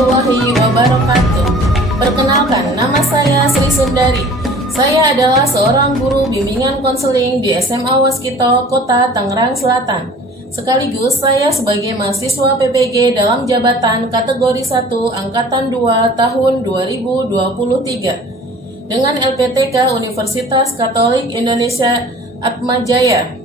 warahmatullahi wabarakatuh. Perkenalkan, nama saya Sri Sundari. Saya adalah seorang guru bimbingan konseling di SMA Waskito, Kota Tangerang Selatan. Sekaligus saya sebagai mahasiswa PPG dalam jabatan kategori 1 Angkatan 2 tahun 2023 dengan LPTK Universitas Katolik Indonesia Atmajaya.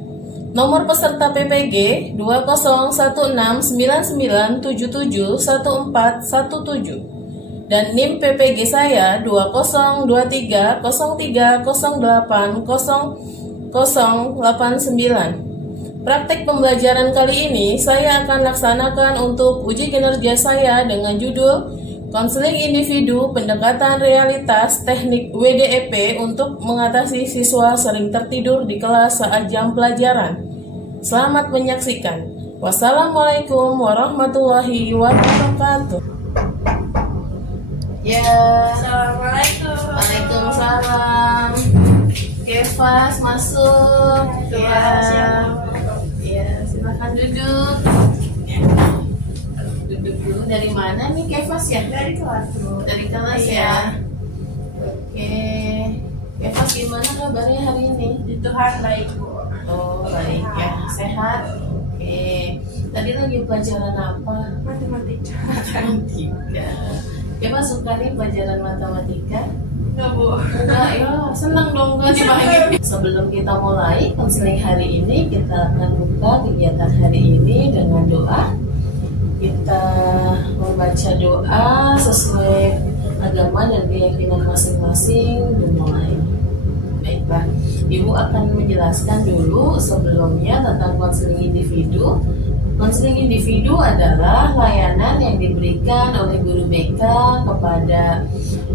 Nomor peserta PPG 201999771417 dan NIM PPG saya 202303080089. Praktek pembelajaran kali ini saya akan laksanakan untuk uji kinerja saya dengan judul Konseling Individu Pendekatan Realitas Teknik WDEP untuk mengatasi siswa sering tertidur di kelas saat jam pelajaran. Selamat menyaksikan. Wassalamualaikum warahmatullahi wabarakatuh. Ya. Assalamualaikum. Waalaikumsalam. Kefas masuk. Ya. Ya, silakan duduk. Duduk dulu. Dari mana nih Kefas ya? Dari kelas. Dari kelas ya. Oke. Kefas gimana kabarnya hari ini? Di Tuhan baik, Bu. Oh, baik ya. Sehat? Oke. Tadi lagi pelajaran apa? Matematika. Matematika. Kefas suka nih pelajaran matematika? Enggak, Bu. Enggak, ya senang dong gak dipanggil. Sebelum kita mulai konseling hari ini, kita akan buka kegiatan hari ini dengan doa. Kita membaca doa sesuai agama dan keyakinan masing-masing dan mulai. Baiklah, Ibu akan menjelaskan dulu sebelumnya tentang konseling individu. Konseling individu adalah layanan yang diberikan oleh guru BK kepada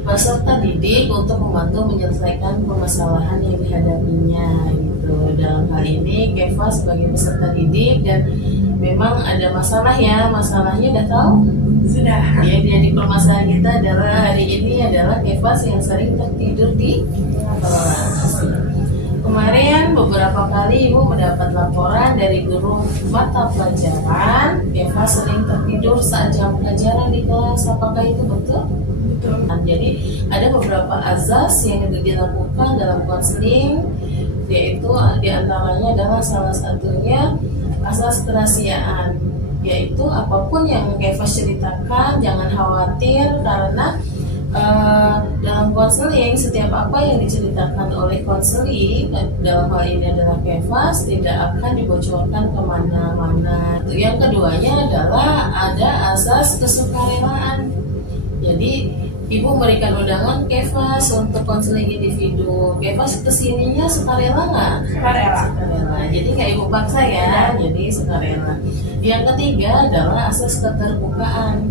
peserta didik untuk membantu menyelesaikan permasalahan yang dihadapinya gitu. Dalam hal ini Keva sebagai peserta didik dan memang ada masalah ya, masalahnya udah tahu? Sudah. Ya, jadi permasalahan kita adalah hari ini adalah Keva yang sering tertidur di kelas. Kemarin beberapa kali Ibu mendapat laporan dari guru mata pelajaran Keva sering tertidur saat jam pelajaran di kelas. Apakah itu betul? Betul. Jadi ada beberapa azas yang dilakukan dalam konseling, yaitu diantaranya adalah salah satunya asas kerahasiaan, yaitu apapun yang Keva ceritakan jangan khawatir karena dalam konseling setiap apa yang diceritakan oleh konseling dalam hal ini adalah Keva tidak akan dibocorkan kemana-mana. Yang keduanya adalah ada asas kesukarelaan. Jadi Ibu memberikan undangan Keva untuk konseling individu. Keva kesininya sukarela nggak? Sukarela. Sukarela. Jadi nggak Ibu paksa ya. Jadi sukarela. Yang ketiga adalah asas keterbukaan,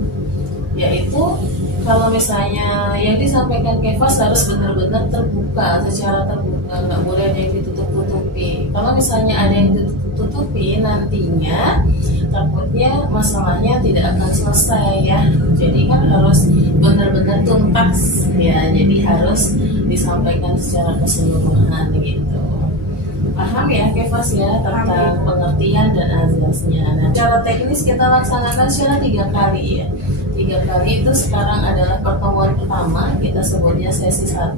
yaitu kalau misalnya yang disampaikan Kefas harus benar-benar terbuka, secara terbuka, nggak boleh ada yang ditutup-tutupi. Kalau misalnya ada yang ditutup-tutupi, nantinya takutnya masalahnya tidak akan selesai ya. Jadi kan harus benar-benar tuntas ya. Jadi harus disampaikan secara keseluruhan gitu. Paham ya Kefas ya tentang pengertian dan azasnya. Nah, secara teknis kita laksanakan secara 3 kali ya. 3 kali itu sekarang adalah pertemuan pertama, kita sebutnya sesi 1,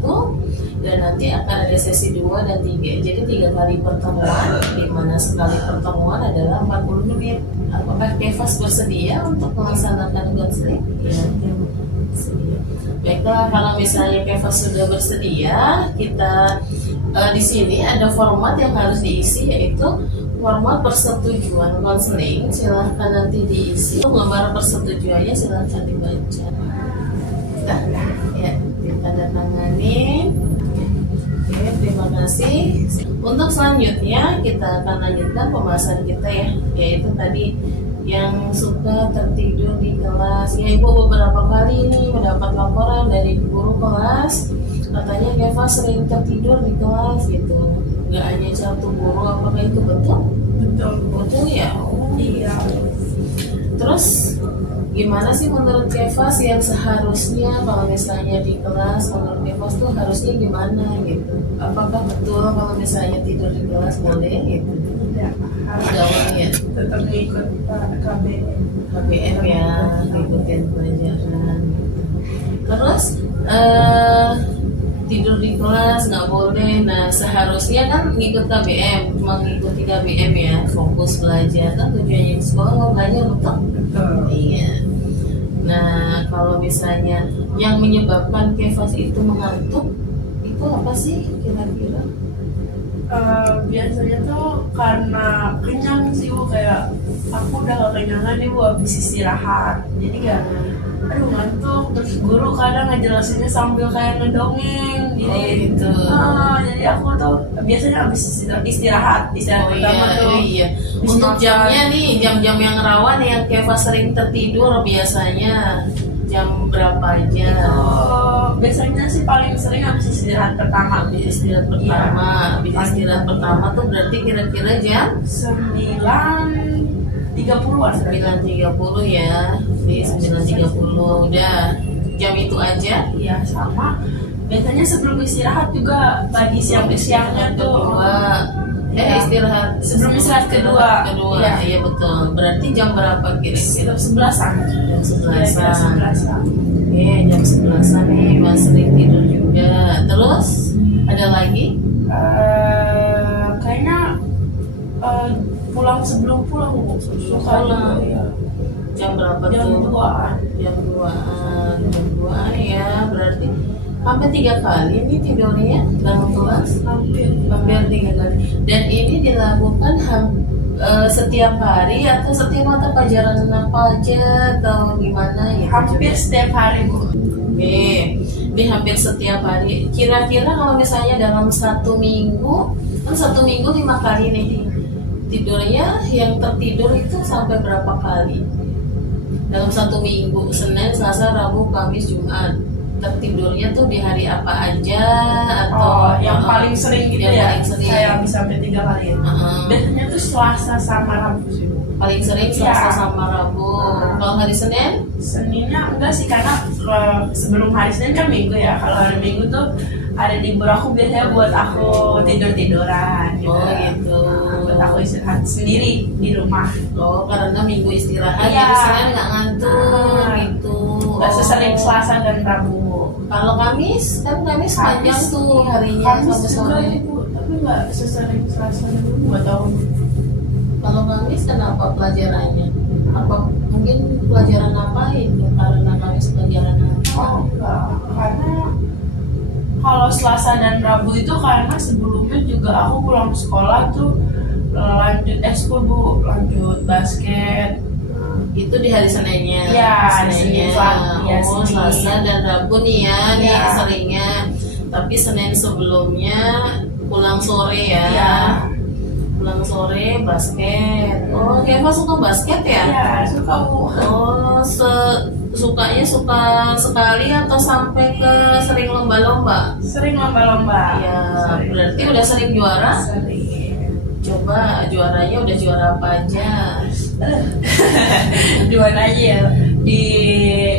dan nanti akan ada sesi 2 dan 3. Jadi 3 kali pertemuan, di mana sekali pertemuan adalah 40 menit. Apakah Kefas bersedia untuk melaksanakan konseling? Ya, bersedia. Baiklah, kalau misalnya Kefas sudah bersedia, kita di sini ada format yang harus diisi, yaitu format persetujuan konseling. Silahkan nanti diisi. Lembar persetujuannya silahkan dibaca. Nah, ya, ditandatangani. Oke, terima kasih. Untuk selanjutnya kita akan lanjutkan pembahasan kita ya, yaitu tadi yang suka tertidur di kelas. Ya, Ibu beberapa kali ini mendapat laporan dari guru kelas, katanya Keva sering tertidur di kelas gitu. Nggak hanya satu guru, apakah itu betul? Betul. Betul ya? Oh, Iya. Terus gimana sih menurut Kevas yang seharusnya kalau misalnya di kelas menurut Kevas tuh harusnya gimana gitu? Apakah betul kalau misalnya tidur di kelas boleh gitu? Tidak, Tidak boleh ya? tetap ngikut KBM. KBM ya, ngikutin pelajaran. Terus tidur di kelas nggak boleh. Nah seharusnya kan ngikut KBM, mengikuti KBM ya, fokus belajar kan tujuannya di sekolah mau belajar betul? Betul. Iya. Nah kalau misalnya yang menyebabkan Kevas itu mengantuk, itu apa sih kira-kira? Biasanya tuh karena kenyang sih Bu, kayak aku udah kekenyangan nih Bu habis istirahat, jadi kayak aduh ngantuk, terus guru kadang ngejelasinnya sambil kayak ngedongeng, jadi Oh, gitu. jadi aku tuh biasanya habis istirahat Oh pertama iya, tuh iya. habis Untuk makan. jamnya nih, jam-jam yang rawan yang Kevas sering tertidur biasanya jam berapa aja? Biasanya sih paling sering habis istirahat pertama. Habis istirahat pertama, habis istirahat pertama tuh berarti kira-kira jam 9.30-an. 9.30 ya, di 9.30 udah jam itu aja. Iya sama. Biasanya sebelum istirahat juga pagi siangnya tuh. Kedua, Iya. istirahat Sebelum istirahat kedua. Kedua, Iya. iya betul. Berarti jam berapa kira-kira? 11-an. Jam 11-an. 11-an. Oke, jam 11-an nih Mas sering tidur juga. Terus ada lagi? Kayaknya pulang sebelum pulang Bu. Suka Pulang. juga, ya. Jam berapa Jam tuh? 2-an. Jam 2-an ya. Berarti hampir 3 kali nih tidurnya dalam kelas. Hampir 3 kali. Dan ini dilakukan setiap hari atau setiap mata pelajaran apa aja atau gimana ya? hampir setiap hari Bu. Oke, ini hampir setiap hari. Kira-kira kalau misalnya dalam 1 minggu, kan 1 minggu 5 kali nih tidurnya, yang tertidur itu sampai berapa kali? Dalam 1 minggu, Senin, Selasa, Rabu, Kamis, Jumat. Tertidurnya tuh di hari apa aja atau Yang paling sering gitu yang ya. paling sering. Saya bisa sampai 3 kali ya. Biasanya tuh Selasa sama Rabu sih Bu. Paling sering Selasa Iya. sama Rabu. Kalau hari Senin? Seninnya enggak sih, karena sebelum hari Senin kan Minggu ya. Kalau hari Minggu tuh hari libur aku biasanya buat aku tidur-tiduran gitu. Oh gitu. Buat aku istirahat sendiri di rumah. Oh karena Minggu istirahat, Iya. jadi Senin nggak ngantuk gitu. Nggak sesering Oh. Selasa dan Rabu. Kalau Kamis, kan Kamis panjang tuh harinya Kamis sampai juga sore. Bu, tapi nggak sesering Selasa dan Rabu. Nggak tahu. Kalau Kamis kenapa pelajarannya? Apa mungkin pelajaran apa itu? Karena Kamis pelajaran apa? Oh enggak, karena kalau Selasa dan Rabu itu karena sebelumnya juga aku pulang sekolah tuh lanjut ekskul Bu, lanjut basket. Itu di hari Seninnya. Iya, hari Seninnya. Senin, Selasa, ya, Oh, Senin. Selasa dan Rabu nih ya, nih Iya. seringnya. Tapi Senin sebelumnya pulang sore ya. Iya. Pulang sore basket. Oh, Keva suka basket ya? Iya, suka Bu. Oh, sukanya suka sekali atau sampai ke sering lomba-lomba? Sering lomba-lomba. Iya, Sering. berarti udah sering juara? Sering. Coba juaranya udah juara apa aja? Juara aja ya di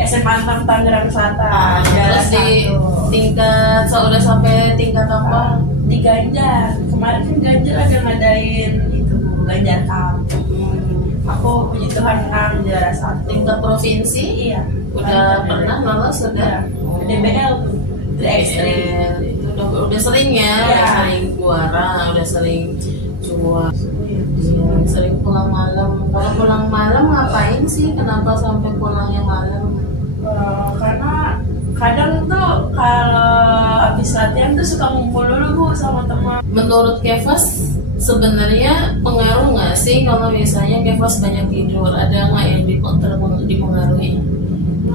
SMA Tangerang Selatan. Juara Terus di 1. tingkat udah sampai tingkat apa? Di Ganjar. Kemarin kan Ganjar ada ngadain itu Ganjar Cup. Aku puji Tuhan menang juara 1. Tingkat provinsi? Iya. Udah pernah lolos sudah? Iya. DBL tuh. Di ekstrim. Itu udah sering ya, Iya. udah sering juara, udah sering juara. Sering pulang malam. Kalau pulang malam ngapain sih? Kenapa sampai pulangnya malam? Karena kadang tuh kalau habis latihan tuh suka ngumpul dulu Bu sama teman. Menurut Kevas sebenarnya pengaruh nggak sih kalau misalnya Kevas banyak tidur? Ada nggak yang dipengaruhi?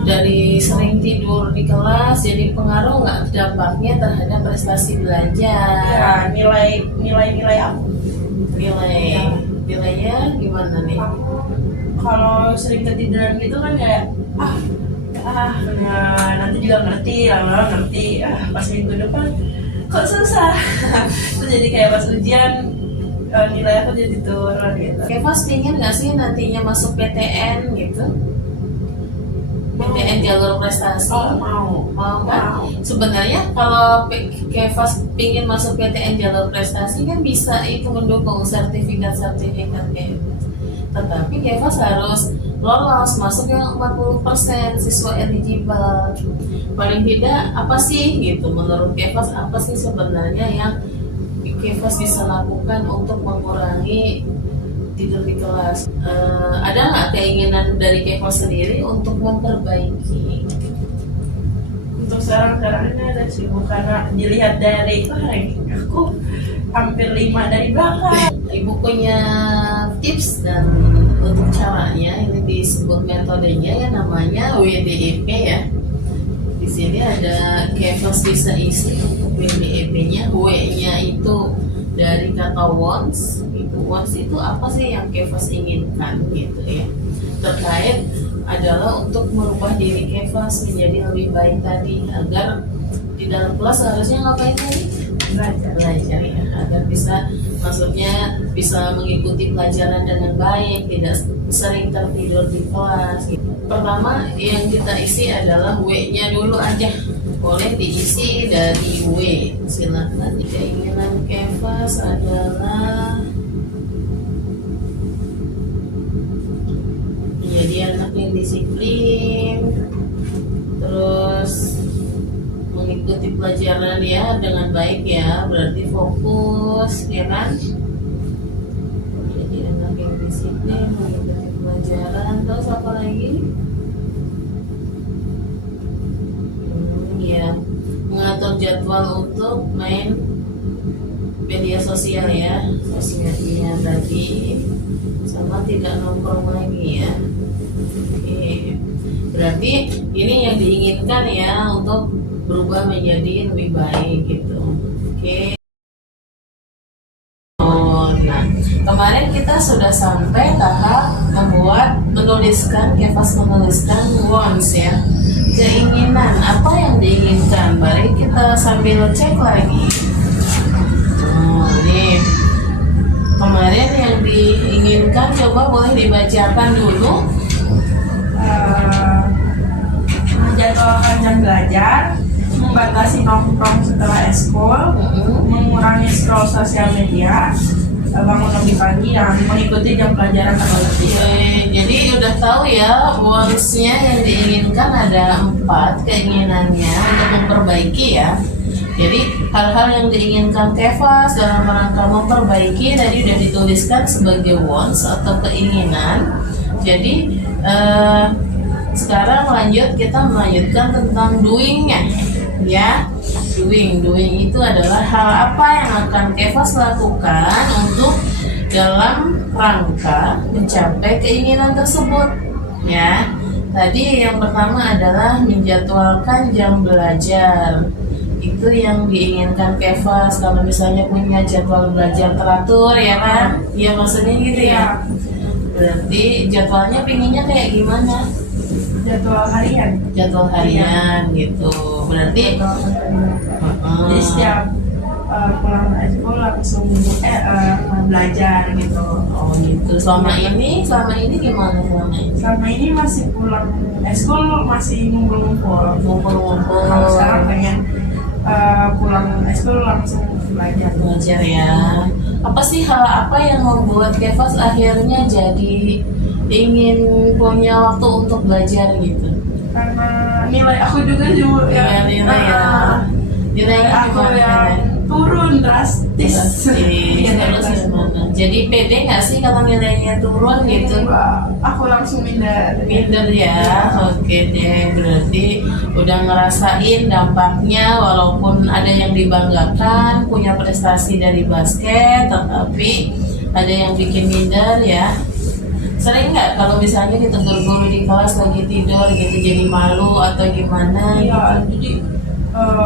Dari sering tidur di kelas jadi pengaruh nggak dampaknya terhadap prestasi belajar? Ya, nilai aku. Nilainya gimana nih? Aku kalau sering ketiduran gitu kan kayak nanti juga ngerti, lama-lama ngerti. Pas minggu depan kok susah. Itu jadi kayak pas ujian nilai aku jadi turun gitu. Kevas pingin nggak sih nantinya masuk PTN gitu? PTN jalur prestasi. Mau kan? Sebenarnya kalau Kevas pingin masuk PTN jalur prestasi kan bisa itu mendukung sertifikat-sertifikat Kevas. Tetapi Kevas harus lolos masuk yang 40% siswa eligible. Paling tidak apa sih gitu menurut Kevas, apa sih sebenarnya yang Kevas bisa lakukan untuk mengurangi tidur di kelas? Ada nggak keinginan dari Kevas sendiri untuk memperbaiki? Untuk sekarang ini ada sih, karena dilihat dari aku hampir 5 dari belakang. Ibu punya tips dan untuk caranya, ini disebut metodenya ya, namanya WDEP ya. Di sini ada Kevas bisa isi untuk WDEP-nya. W-nya itu dari kata wants. Wants itu apa sih yang Kevas inginkan gitu ya. Terkait adalah untuk merubah diri Kevas menjadi lebih baik tadi, agar di dalam kelas harusnya ngapain tadi? Belajar ya, agar bisa, maksudnya bisa mengikuti pelajaran dengan baik, tidak sering tertidur di kelas gitu. Pertama yang kita isi adalah W-nya dulu aja, boleh diisi dari W. Silakan. Keinginan Kevas adalah menjadi anak yang disiplin, terus mengikuti pelajaran ya dengan baik ya, berarti fokus ya kan. Jadi anak yang disiplin, mengikuti pelajaran, terus apa lagi? Ya, mengatur jadwal untuk main media sosial ya, sosialnya tadi, sama tidak nongkrong lagi ya. Oke, berarti ini yang diinginkan ya, untuk berubah menjadi lebih baik gitu. Oke. Nah, kemarin kita sudah sampai tahap Kevas menuliskan wants ya, keinginan, apa yang diinginkan. Mari kita sambil cek lagi. Nih, kemarin yang diinginkan coba boleh dibacakan dulu. Menjadwalkan jam belajar, membatasi nongkrong setelah eskul, mengurangi scroll sosial media, bangun lebih pagi, dan mengikuti jam pelajaran terlebih. Jadi udah tahu ya, wants-nya yang diinginkan ada 4 keinginannya untuk memperbaiki ya. Jadi hal-hal yang diinginkan Kevas dalam rangka memperbaiki tadi udah dituliskan sebagai wants atau keinginan. Jadi sekarang kita melanjutkan tentang doing-nya ya. Doing itu adalah hal apa yang akan Kevas lakukan untuk dalam rangka mencapai keinginan tersebut ya. Tadi yang pertama adalah menjadwalkan jam belajar. Itu yang diinginkan Kevas, kalau misalnya punya jadwal belajar teratur ya kan. Ya maksudnya gitu ya. Berarti jadwalnya pinginnya kayak gimana? Jadwal harian gitu. Berarti jadi setiap pulang sekolah langsung belajar gitu. Oh gitu. Selama ini gimana Selama ini masih pulang sekolah masih ngumpul-ngumpul. Kalau sekarang pengen pulang sekolah langsung belajar ya. Apa sih hal apa yang membuat Kevas akhirnya jadi ingin punya waktu untuk belajar gitu? Karena nilai aku juga ya, nilai aku yang turun drastis. Terus gimana? Jadi pede nggak sih kalau nilainya turun gitu? Aku langsung minder ya. Oke deh, berarti udah ngerasain dampaknya, walaupun ada yang dibanggakan punya prestasi dari basket, tetapi ada yang bikin minder ya. Sering nggak kalau misalnya ditegur guru di kelas lagi tidur gitu, jadi malu atau gimana? Iya, jadi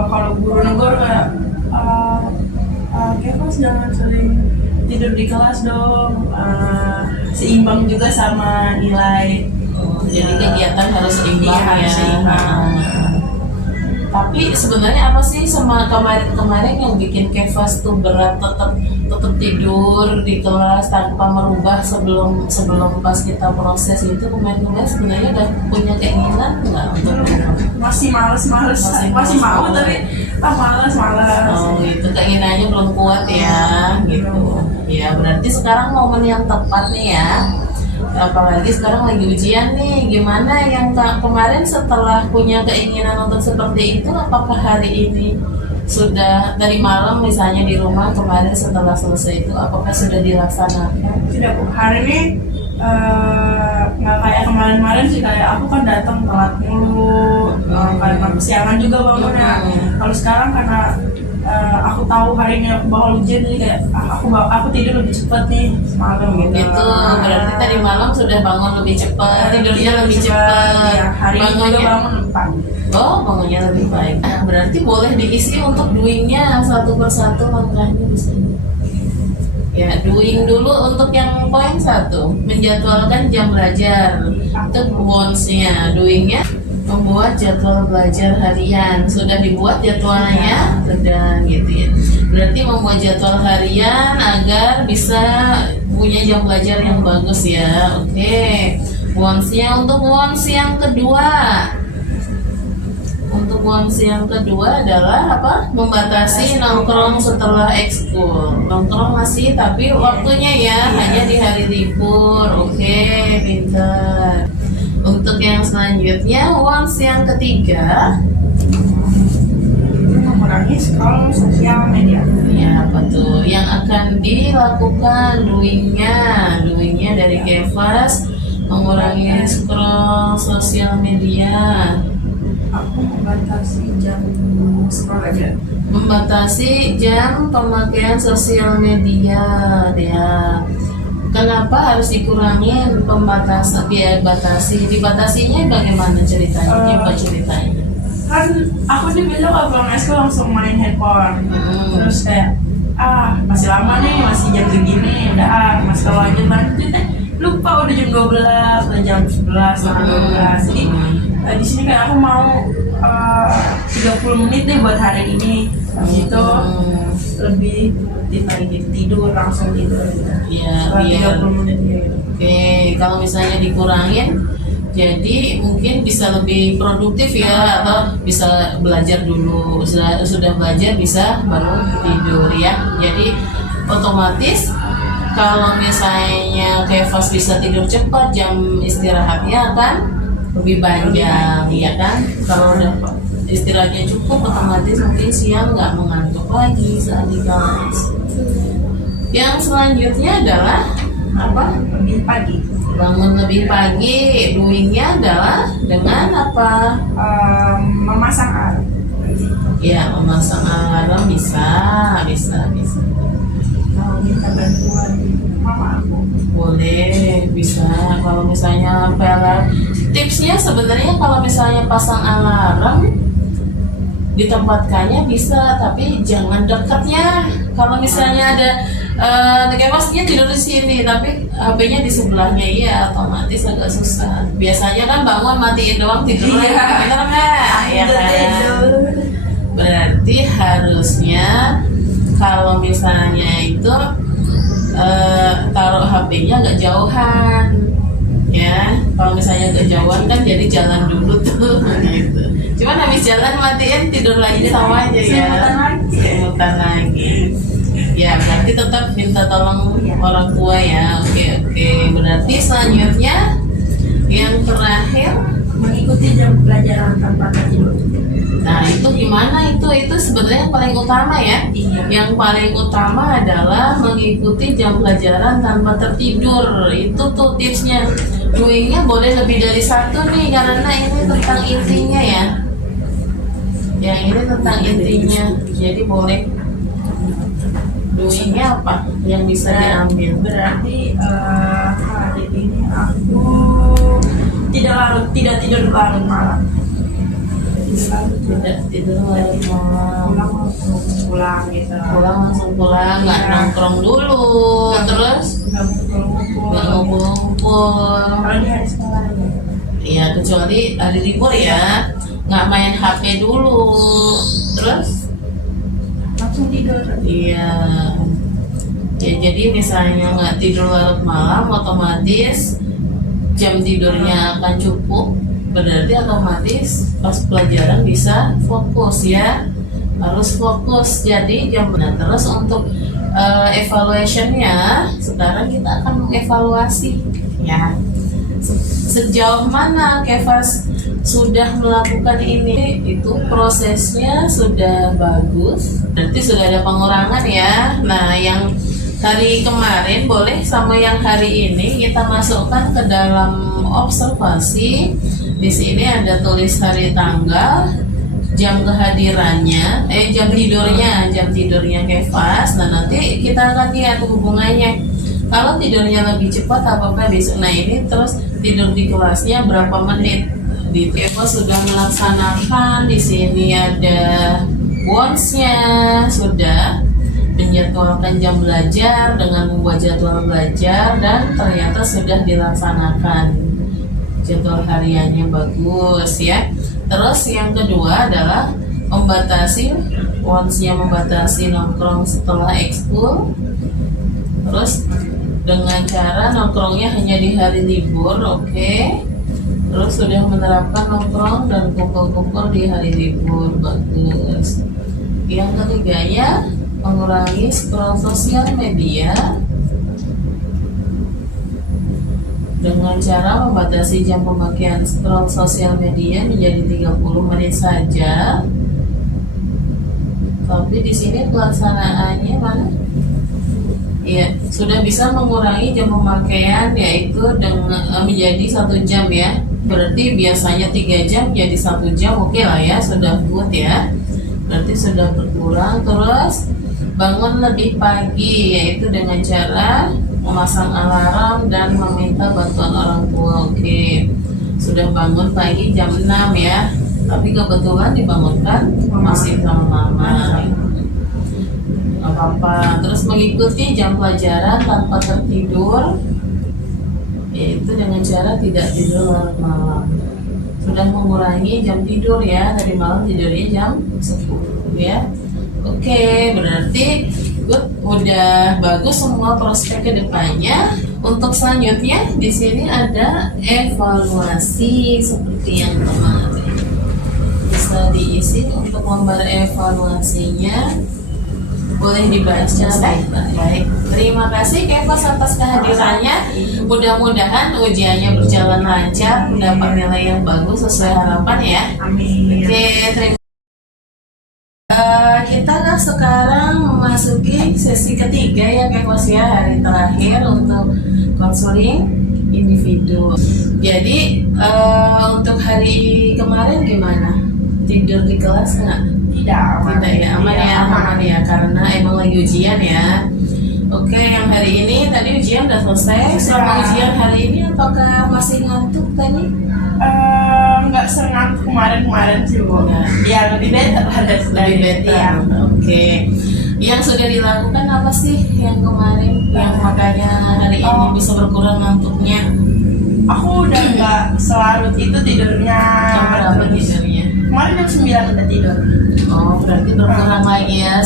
kalau guru negur kayak Kevas jangan sering tidur di kelas dong, seimbang juga sama nilai. Jadi kegiatan harus seimbang ya. Tapi sebenarnya apa sih sama kemarin-kemarin yang bikin Kevas tuh berat tetap tidur di kelas tanpa merubah sebelum pas kita proses itu kemarin sebenarnya udah punya keinginan nggak untuk Masih males, masih mau tapi males. oh itu keinginannya belum kuat ya gitu ya berarti sekarang momen yang tepat nih ya apalagi sekarang lagi ujian nih gimana yang kemarin setelah punya keinginan untuk seperti itu apakah hari ini sudah dari malam misalnya di rumah kemarin setelah selesai itu apakah sudah dilaksanakan? Tidak Bu, hari ini nggak kayak kemarin sih, kayak aku kan datang telat mulu, karena kesiangan juga bangunnya. Kalau sekarang karena aku tahu hari ini aku bakal ujian, jadi kayak aku tidur lebih cepat nih semalam gitu. Itu berarti tadi malam sudah bangun lebih cepat, tidurnya lebih cepat, ya, hari ini juga bangun lebih pagi. Oh, bangunnya lebih baik. Berarti boleh diisi untuk doing-nya satu persatu langkahnya di sini. Ya, doing dulu untuk yang poin 1, menjadwalkan jam belajar. Itu bonus-nya, doing-nya membuat jadwal belajar harian. Sudah dibuat jadwalnya? Sudah gitu ya. Berarti membuat jadwal harian agar bisa punya jam belajar yang bagus ya. Oke. Bonus-nya untuk bonus yang kedua. Untuk bonus yang kedua adalah apa? Membatasi nongkrong setelah ekskul. Nongkrong masih tapi waktunya ya hanya di hari libur. Oke, pintar. Untuk yang selanjutnya, bonus yang ketiga Mengurangi scroll sosial media. ya apa tuh? Yang akan dilakukan doing-nya dari Kevas mengurangi scroll sosial media. Aku membatasi jam scroll aja. Membatasi jam pemakaian sosial media ya. Kenapa harus dikurangin pembatasan dibatasinya bagaimana ceritanya? Coba ceritanya. Kan aku nih bilang kalau pulang sekolah langsung main handphone. Terus kayak masih lama nih, masih jam segini, udah masih kalau lanjut lupa udah jam 12, udah jam 11, setengah 12. Jadi di sini kayak aku mau 30 menit nih buat hari ini. Habis itu lebih tidur langsung tidur gitu. Iya, biar 30 menit gitu. Oke, kalau misalnya dikurangin jadi mungkin bisa lebih produktif ya atau bisa belajar dulu. Sudah belajar bisa baru tidur ya. Jadi otomatis kalau misalnya Kevas bisa tidur cepat, jam istirahatnya akan lebih panjang, ya kan? Kalau udah istirahatnya cukup, otomatis mungkin siang nggak mengantuk lagi saat di kelas. Yang selanjutnya adalah apa? Lebih pagi. Bangun lebih pagi. Doing-nya adalah dengan apa? Memasang alarm. Ya, memasang alarm bisa. Mau minta bantuan mama aku. Boleh, bisa. Kalau misalnya tipsnya sebenarnya kalau misalnya pasang alarm ditempatkannya bisa, tapi jangan dekatnya. Kalau misalnya ada kayak pastinya tidur di sini, tapi HP-nya di sebelahnya, iya otomatis agak susah. Biasanya kan bangun matiin doang tidur. Iya. Bener nggak? Ya kan? Berarti harusnya kalau misalnya itu taruh HP-nya agak jauhan ya. Kalau misalnya agak jauhan kan jadi jalan dulu tuh gitu. Cuman habis jalan matiin tidur lagi sama aja ya. Semutan lagi. Ya berarti tetap minta tolong orang tua ya. Oke. Berarti selanjutnya yang terakhir Mengikuti jam pelajaran tanpa tidur. nah itu gimana itu sebenarnya yang paling utama ya. Yang paling utama adalah mengikuti jam pelajaran tanpa tertidur. Itu tuh tipsnya. Doing-nya boleh lebih dari satu nih karena ini tentang intinya ya. Yang ini tentang intinya. Jadi boleh. Doing-nya apa yang bisa diambil? Berarti hari ini aku tidak tidur larut malam. Tidak tidur larut malam. Pulang gitu. Pulang langsung pulang, nggak nongkrong dulu, terus nggak ngumpul-ngumpul. Kalau di hari sekolah ya. Iya kecuali hari libur ya. nggak main HP dulu, terus langsung tidur. iya. Ya, jadi misalnya nggak tidur larut malam, otomatis jam tidurnya akan cukup. Berarti otomatis pas pelajaran bisa fokus ya. Harus fokus. Jadi jam. Nah, terus untuk evaluationnya, sekarang kita akan mengevaluasi ya. Sejauh mana Kefas sudah melakukan ini, itu prosesnya sudah bagus, berarti sudah ada pengurangan ya. Nah, yang hari kemarin boleh sama yang hari ini kita masukkan ke dalam observasi. Di sini ada tulis hari tanggal, jam kehadirannya, jam tidurnya Kefas. Nah, nanti kita akan lihat hubungannya. Kalau tidurnya lebih cepat apakah besok. Nah, ini terus tidur di kelasnya berapa menit. Di Kefas sudah melaksanakan. Di sini ada wants-nya sudah menjadwalkan jam belajar dengan membuat jadwal belajar, dan ternyata sudah dilaksanakan jadwal hariannya bagus ya. Terus yang kedua adalah membatasi wants-nya, membatasi nongkrong setelah ekskul. Terus dengan cara nongkrongnya hanya di hari libur, oke. Terus sudah menerapkan nongkrong dan kumpul-kumpul di hari libur, bagus. Yang ketiganya mengurangi scroll sosial media dengan cara membatasi jam pemakaian scroll sosial media menjadi 30 menit saja. Tapi di sini pelaksanaannya mana? Iya, sudah bisa mengurangi jam pemakaian yaitu dengan menjadi 1 jam ya. Berarti biasanya 3 jam jadi 1 jam, oke lah ya, sudah good ya. Berarti sudah berkurang. Terus bangun lebih pagi yaitu dengan cara memasang alarm dan meminta bantuan orang tua. Oke, sudah bangun pagi jam 6 ya, tapi kebetulan dibangunkan masih sama mama, nggak apa-apa. Terus mengikuti jam pelajaran tanpa tertidur yaitu dengan cara tidak tidur larut malam. Sudah mengurangi jam tidur ya, dari malam tidurnya jam 10 ya. Oke, berarti good, udah bagus semua prospek ke depannya. Untuk selanjutnya di sini ada evaluasi seperti yang kemarin. Bisa diisi untuk lembar evaluasinya. Boleh dibaca baik-baik. Terima kasih Kefas atas kehadirannya. Mudah-mudahan ujiannya berjalan lancar, mendapat nilai yang bagus sesuai harapan ya. Amin. Oke, terima. Kita sekarang memasuki sesi ketiga ya Kefas ya, hari terakhir untuk konseling individu. Jadi untuk hari kemarin gimana? Tidur di kelas nggak? Tidak ya, aman ya, karena emang lagi ujian ya. Oke, yang hari ini tadi ujian udah selesai. Selama ujian hari ini apakah masih ngantuk tadi? Nggak sengantuk kemarin sih Bu. Ya lebih better lah dari Better. ya. Oke. Yang sudah dilakukan apa sih yang kemarin yang makanya hari ini bisa berkurang ngantuknya? Aku udah nggak selarut itu tidurnya. Jam berapa tidurnya? Kemarin jam 9 udah tidur. Oh, berarti berkurang lagi ya,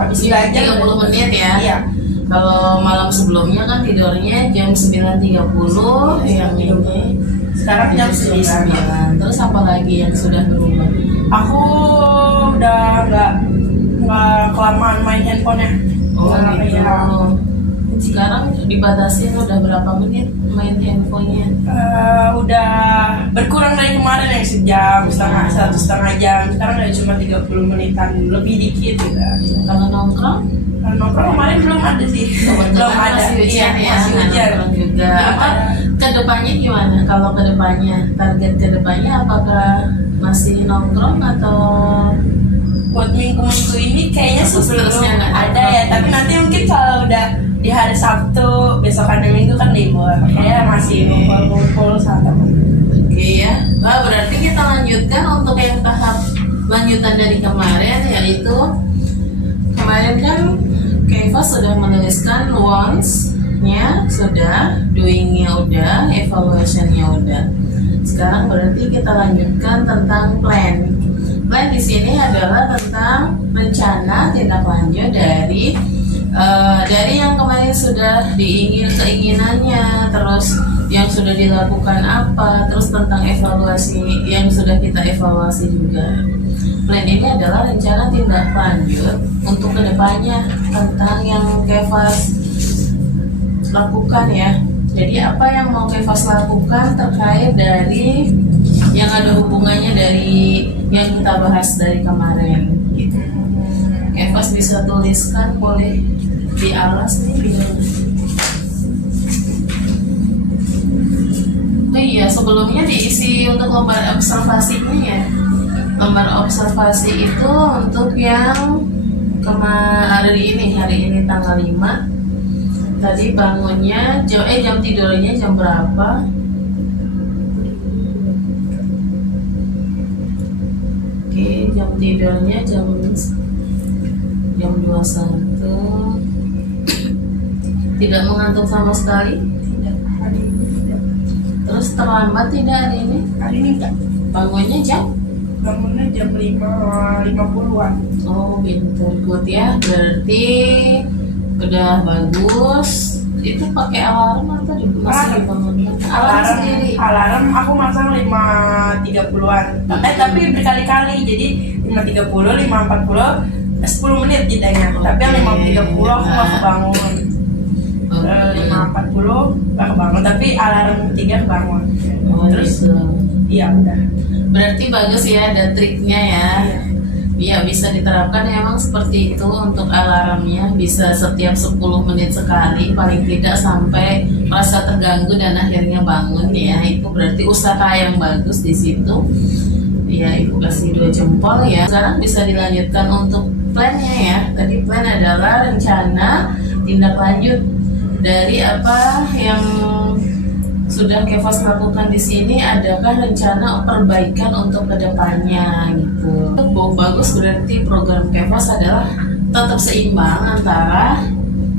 Habis belajar 30 menit ya. Iya. Kalau malam sebelumnya kan tidurnya jam 9.30, yang ini Sekarang jam 9. Terus apa lagi yang sudah berubah? Aku udah nggak kelamaan main handphonenya. Oh Nggak gitu. kayak, Sekarang dibatasin udah berapa menit main handphonenya? udah berkurang dari kemarin yang sejam setengah, 1,5 jam. Sekarang udah cuma 30 menitan, lebih dikit gitu. Kalau nongkrong? Kalau nongkrong kemarin belum ada sih. Belum ada. Masih ujian ya, masih ujian. nongkrong juga. Belum Apa ada. kedepannya gimana? Kalau kedepannya, target kedepannya apakah masih nongkrong atau Buat minggu-minggu ini kayaknya Atau sebelum seterusnya nggak ada? ada ya, tapi nanti mungkin kalau udah di hari Sabtu, besokannya Minggu kan libur. Kayaknya masih ngumpul-ngumpul sama temen. Oke ya, berarti kita lanjutkan untuk yang tahap lanjutan dari kemarin, yaitu kemarin kan Kefas sudah menuliskan wants-nya sudah, doing-nya udah, evaluation-nya udah. Sekarang berarti kita lanjutkan tentang plan. Plan di sini adalah tentang rencana tindak lanjut dari yang kemarin sudah keinginannya, terus yang sudah dilakukan apa, terus tentang evaluasi yang sudah kita evaluasi juga. Plan ini adalah rencana tindak lanjut untuk kedepannya tentang yang Kefas lakukan ya. Jadi apa yang mau Kefas lakukan terkait dari yang ada hubungannya dari yang kita bahas dari kemarin gitu. Kefas bisa tuliskan, boleh di alas nih biar. Oh iya, sebelumnya diisi untuk lembar observasinya ya. Lembar observasi itu untuk yang hari ini tanggal 5. Tadi bangunnya jam tidurnya jam berapa? Oke, jam tidurnya jam 21. Tidak mengantuk sama sekali? Tidak, hari ini tidak. Terus terlambat tidak hari ini? Hari ini enggak. Bangunnya Bangunnya jam 5.50-an. Oh, pintar, good ya. Berarti udah bagus. Itu pakai alarm atau masih dibangunkan? Alarm sendiri. Alarm aku masang 5.30-an. Tapi berkali-kali. Jadi 5.30, 5.40, 10 menit jedanya. Tapi yang 5.30 aku gak kebangun. 5.40 gak kebangun. Tapi alarm 3 kebangun. Terus iya udah. Berarti bagus ya, ada triknya ya. Iya, bisa diterapkan emang seperti itu untuk alarmnya, bisa setiap 10 menit sekali paling tidak sampai merasa terganggu dan akhirnya bangun ya. Itu berarti usaha yang bagus di situ. Ya, ibu kasih 2 jempol ya. Sekarang bisa dilanjutkan untuk plannya ya. Tadi plan adalah rencana tindak lanjut dari apa yang sudah Kefas lakukan di sini. Adakah rencana perbaikan untuk kedepannya gitu? Bagus, berarti program Kefas adalah tetap seimbang antara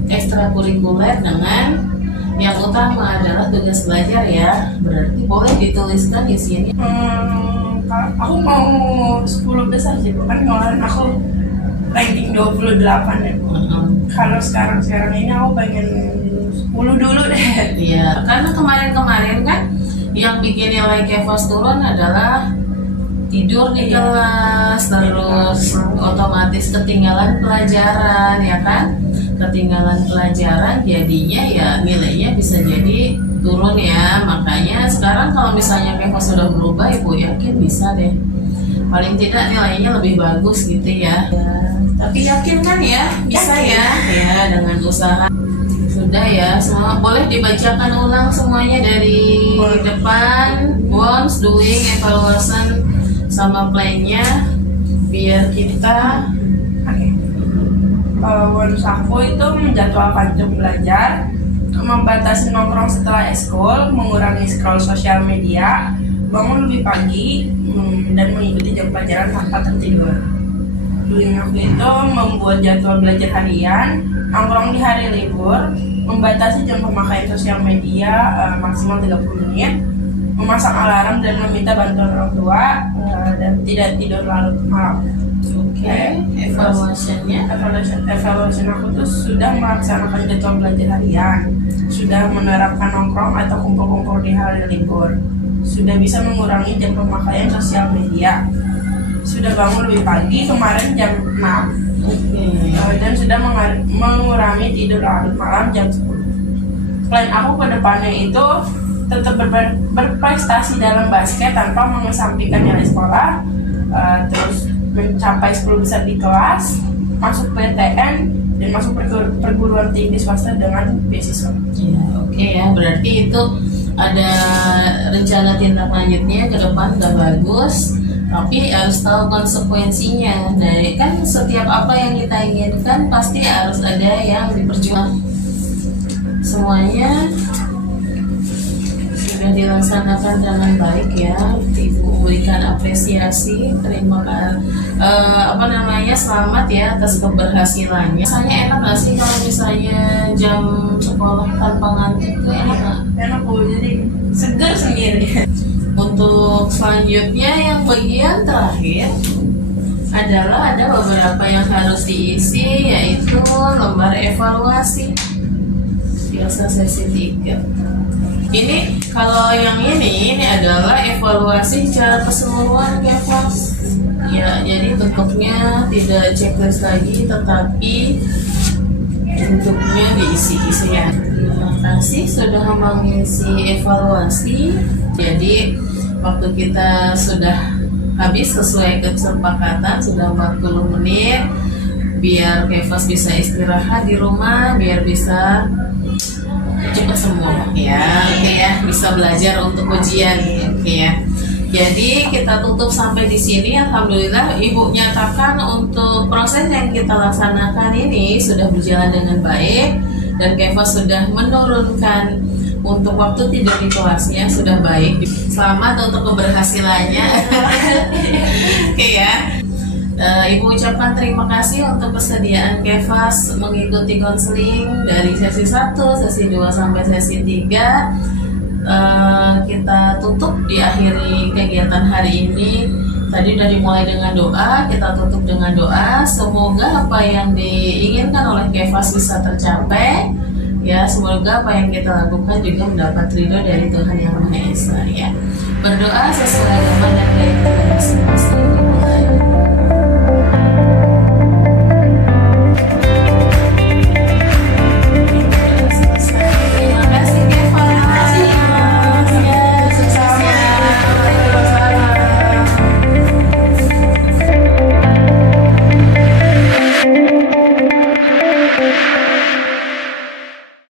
ekstrakurikuler dengan yang utama adalah tugas belajar ya. Berarti boleh dituliskan di sini. Aku mau 10 besar sih, kan kemarin aku ranking 28 ya. Kalau sekarang ini aku pengen 10 dulu deh. Iya, karena kemarin kan yang bikin nilai Kefas turun adalah tidur di kelas, terus otomatis ketinggalan pelajaran ya kan? Ketinggalan pelajaran jadinya ya nilainya bisa jadi turun ya. Makanya sekarang kalau misalnya Kefas sudah berubah, ibu yakin bisa deh. Paling tidak nilainya lebih bagus gitu ya. Tapi yakin kan ya, bisa ya. Ya dengan usaha. Sudah ya, semua boleh dibacakan ulang semuanya dari depan. Once doing evaluation sama plan-nya biar kita Once aku itu menjadwalkan jam belajar, membatasi nongkrong setelah eskul, mengurangi scroll sosial media, bangun lebih pagi, dan mengikuti jam pelajaran tanpa tertidur. Doing aku itu membuat jadwal belajar harian, nongkrong di hari libur, membatasi jam pemakaian sosial media maksimal 30 menit, memasang alarm dan meminta bantuan orang tua, dan tidak tidur larut malam. Oke, evaluasinya. Evaluasi aku tuh sudah melaksanakan jadwal belajar harian, sudah menerapkan nongkrong atau kumpul-kumpul di hari libur, sudah bisa mengurangi jam pemakaian sosial media, sudah bangun lebih pagi kemarin jam 6, dan sudah mengurangi tidur larut malam jam 10. Plan aku ke depannya itu tetap berprestasi dalam basket tanpa mengesampingkan nilai sekolah, terus mencapai 10 besar di kelas, masuk PTN, dan masuk perguruan tinggi swasta dengan beasiswa. Ya, oke ya, berarti itu ada rencana tindak lanjutnya ke depan udah bagus, tapi harus tahu konsekuensinya. Dari kan setiap apa yang kita inginkan pasti harus ada yang diperjuangkan. Semuanya sudah dilaksanakan dengan baik ya. Ibu berikan apresiasi, terima kasih. Selamat ya atas keberhasilannya. Misalnya enak nggak sih kalau misalnya jam sekolah tanpa ngantuk tuh enak nggak? Enak Bu, jadi segar sendiri. Untuk selanjutnya yang bagian terakhir adalah ada beberapa yang harus diisi, yaitu lembar evaluasi biasa sesi 3. Ini kalau yang ini adalah evaluasi secara keseluruhan Kevas. Ya, jadi bentuknya tidak checklist lagi, tetapi bentuknya diisi ya. Terima kasih sudah mengisi evaluasi. Jadi waktu kita sudah habis sesuai kesepakatan, sudah 40 menit, biar Kevas bisa istirahat di rumah, biar bisa cepat sembuh ya. Oke ya, bisa belajar untuk ujian. Oke ya. Jadi kita tutup sampai di sini. Alhamdulillah Ibu nyatakan untuk proses yang kita laksanakan ini sudah berjalan dengan baik, dan Kevas sudah menurunkan untuk waktu tidur di kelasnya sudah baik. Selamat untuk keberhasilannya. Oke ya. Ibu ucapkan terima kasih untuk kesediaan Kevas mengikuti konseling dari sesi 1, sesi 2 sampai sesi 3. Kita tutup diakhiri kegiatan hari ini. Tadi udah dimulai dengan doa, kita tutup dengan doa. Semoga apa yang diinginkan oleh Kevas bisa tercapai. Ya, semoga apa yang kita lakukan juga mendapat ridho dari Tuhan Yang Maha Esa ya. Berdoa sesuai agama dan keyakinan